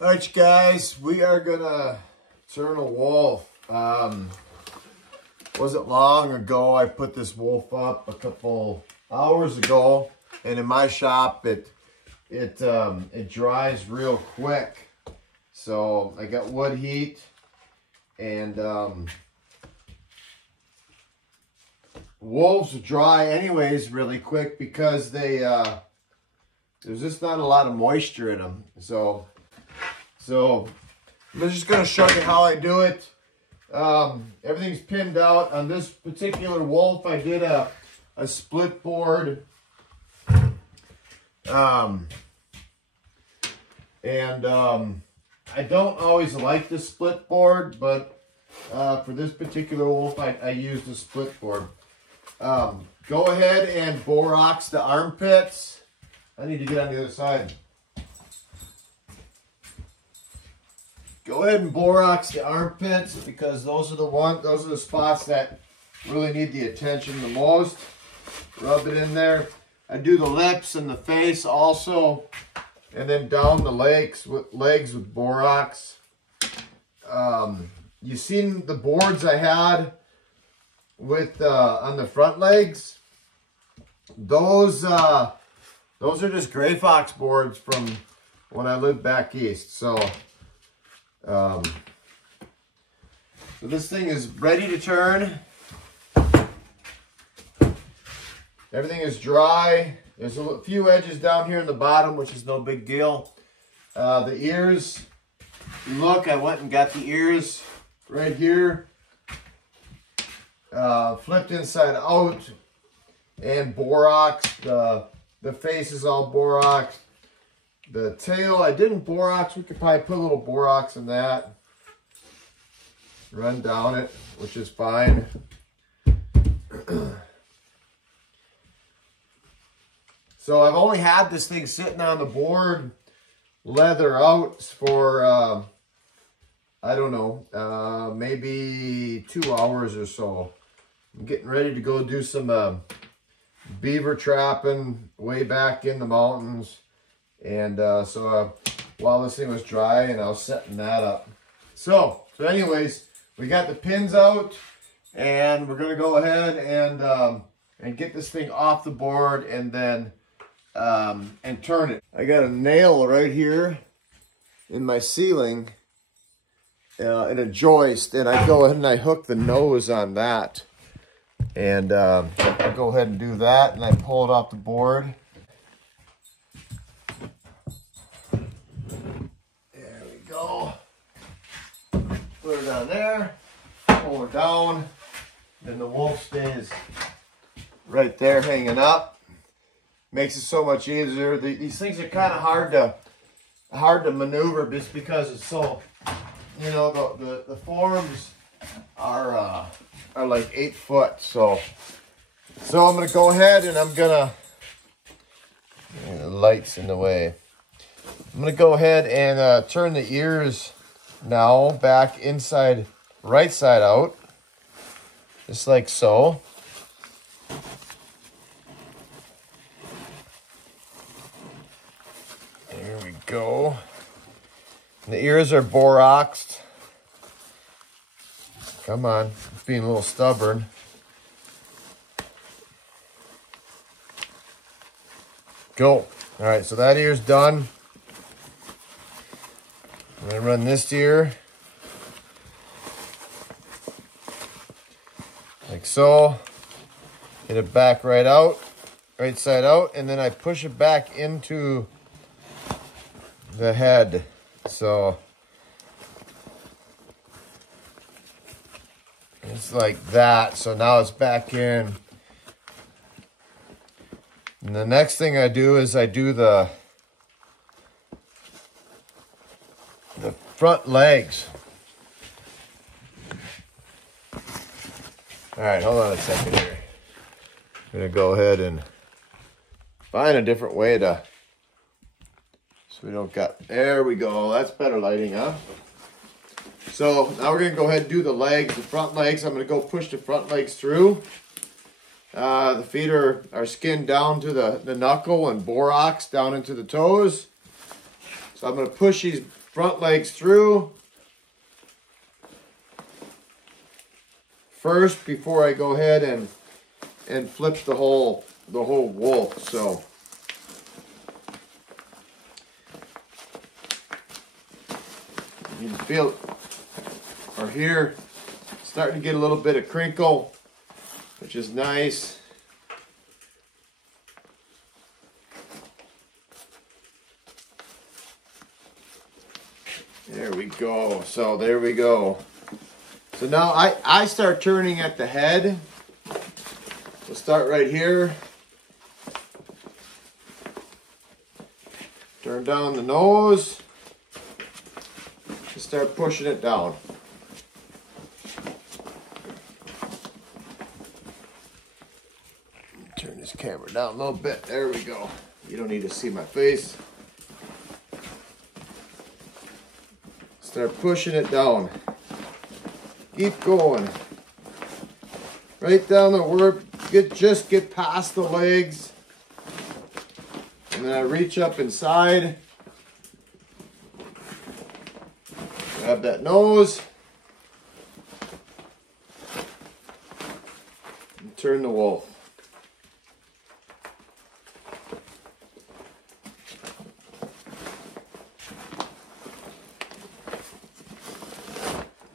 All right, guys, we are gonna turn a wolf. Wasn't long ago I put this wolf up a couple hours ago, and in my shop it dries real quick. So I got wood heat, and wolves dry anyways really quick because they there's just not a lot of moisture in them. So I'm just going to show you how I do it. Everything's pinned out. On this particular wolf, I did a split board. I don't always like the split board, but for this particular wolf, I used a split board. Go ahead and borax the armpits. I need to get on the other side. Go ahead and borax the armpits because those are the spots that really need the attention the most. Rub it in there. I do the lips and the face also, and then down the legs with borax. You seen the boards I had with on the front legs? Those are just Gray Fox boards from when I lived back east. So this thing is ready to turn. Everything is dry. There's a few edges down here in the bottom, which is no big deal. The ears, look, I went and got the ears right here. Flipped inside out and borax. The face is all borax. The tail, I didn't borax. We could probably put a little borax in that. Run down it, which is fine. So I've only had this thing sitting on the board, leather out for, I don't know, maybe 2 hours or so. I'm getting ready to go do some beaver trapping way back in the mountains. And so while this thing was dry, and I was setting that up. So anyways, we got the pins out, and we're gonna go ahead and get this thing off the board, and then and turn it. I got a nail right here in my ceiling, in a joist, and I go ahead and I hook the nose on that, and I go ahead and do that, and I pull it off the board. Put it on there, pull it down, then the wolf stays right there hanging up. Makes it so much easier. These things are kind of hard to maneuver just because it's so, you know, the forms are like 8 foot. So I'm gonna go ahead and the light's in the way. I'm gonna go ahead and turn the ears now back inside, right side out, just like so. There we go. And the ears are boraxed. Come on, it's being a little stubborn. Go. All right, so that ear's done. I'm going to run this ear like so, get it back right out, right side out, and then I push it back into the head. So it's like that. So now it's back in. And the next thing I do is I do the front legs. All right, hold on a second here. I'm gonna go ahead and find a different way to, so we don't got, there we go. That's better lighting, huh? So now we're gonna go ahead and do the legs, the front legs. I'm gonna go push the front legs through. The feet are skinned down to the knuckle and borax down into the toes. So I'm gonna push these front legs through first before I go ahead and flip the whole wolf. So you can feel or hear starting to get a little bit of crinkle, which is nice. There we go. So there we go. So now I start turning at the head. We'll start right here. Turn down the nose. Just start pushing it down. Turn this camera down a little bit. There we go. You don't need to see my face. Start pushing it down. Keep going. Right down the word. Just get past the legs. And then I reach up inside. Grab that nose. And turn the wolf.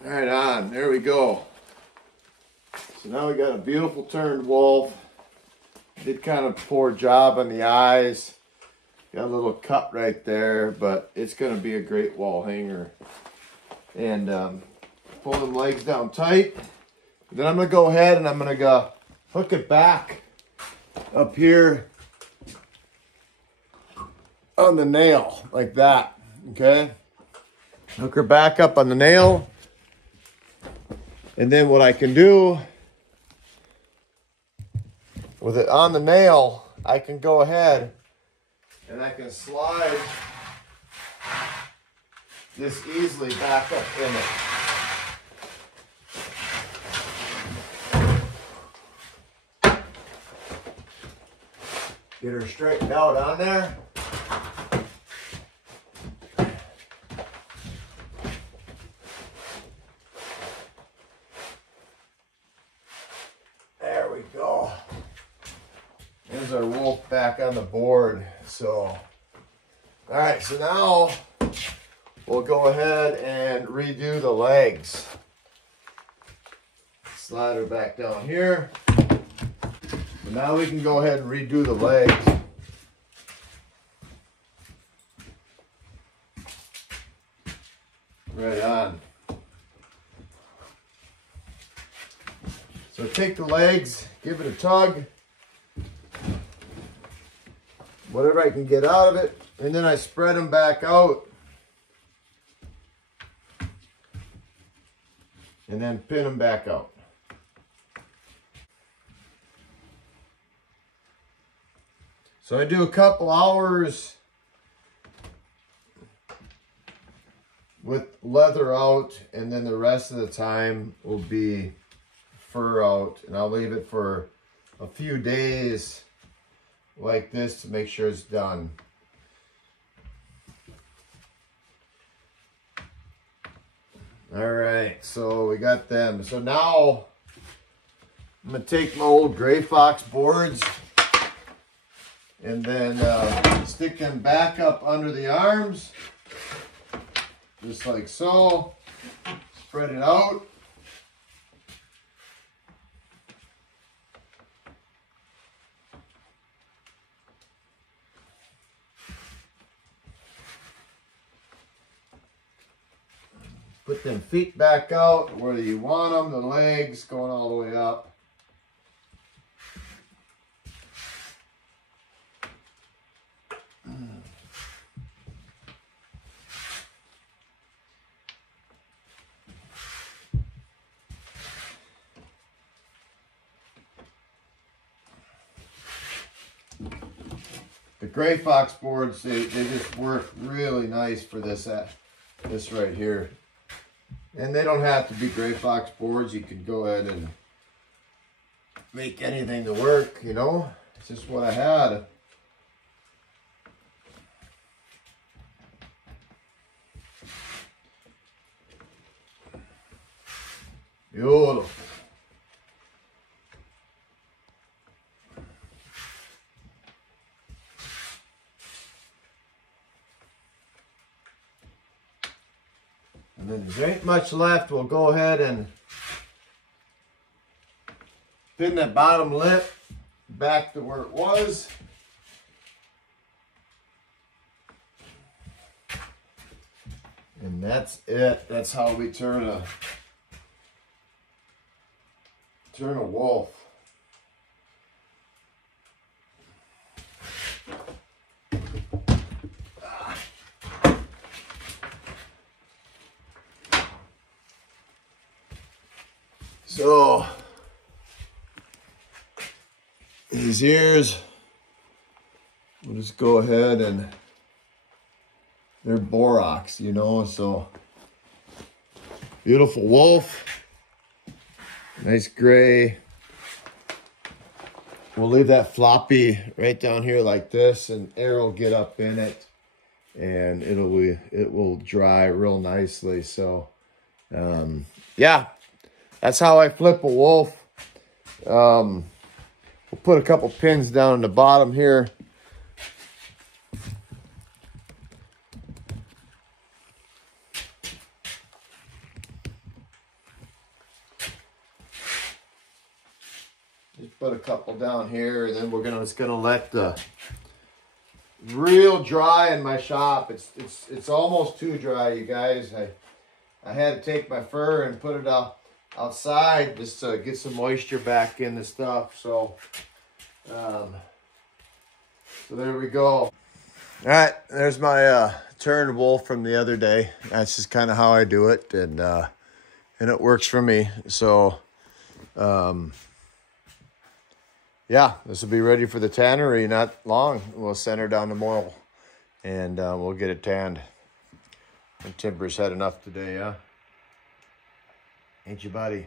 Right on, there we go. So now we got a beautiful turned wolf. Did kind of poor job on the eyes. Got a little cut right there, but it's going to be a great wall hanger. And pull them legs down tight. Then I'm going to go ahead and I'm going to go hook it back up here on the nail, like that, okay? Hook her back up on the nail. And then what I can do with it on the nail, I can go ahead and I can slide this easily back up in it. Get her straightened out on there. There we go. There's our wolf back on the board. So, all right, so now we'll go ahead and redo the legs. Slide her back down here. So now we can go ahead and redo the legs. Right on. So take the legs, give it a tug, whatever I can get out of it, and then I spread them back out. And then pin them back out. So I do a couple hours with leather out, and then the rest of the time will be fur out, and I'll leave it for a few days like this to make sure it's done. All right, so we got them. So now I'm gonna take my old Gray Fox boards and then stick them back up under the arms, just like so. Spread it out. Put them feet back out where you want them, the legs going all the way up. The Gray Fox boards, they just work really nice for this right here. And they don't have to be Gray Fox boards. You could go ahead and make anything to work, you know. It's just what I had. Beautiful. And then there ain't much left. We'll go ahead and pin that bottom lip back to where it was. And that's it. That's how we turn a wolf. So these ears, we'll just go ahead and they're borax, you know, so beautiful wolf, nice gray. We'll leave that floppy right down here like this, and air will get up in it, and it will dry real nicely. So yeah, that's how I flip a wolf. We'll put a couple pins down in the bottom here. Just put a couple down here, and then we're just gonna let the real dry in my shop. It's almost too dry, you guys. I had to take my fur and put it outside just to get some moisture back in the stuff. So so there we go. All right, there's my turned wolf from the other day. That's just kind of how I do it, and it works for me. So yeah, this will be ready for the tannery not long. We'll send her down to Morrill, and we'll get it tanned. And Timber's had enough today, huh? Ain't you, buddy?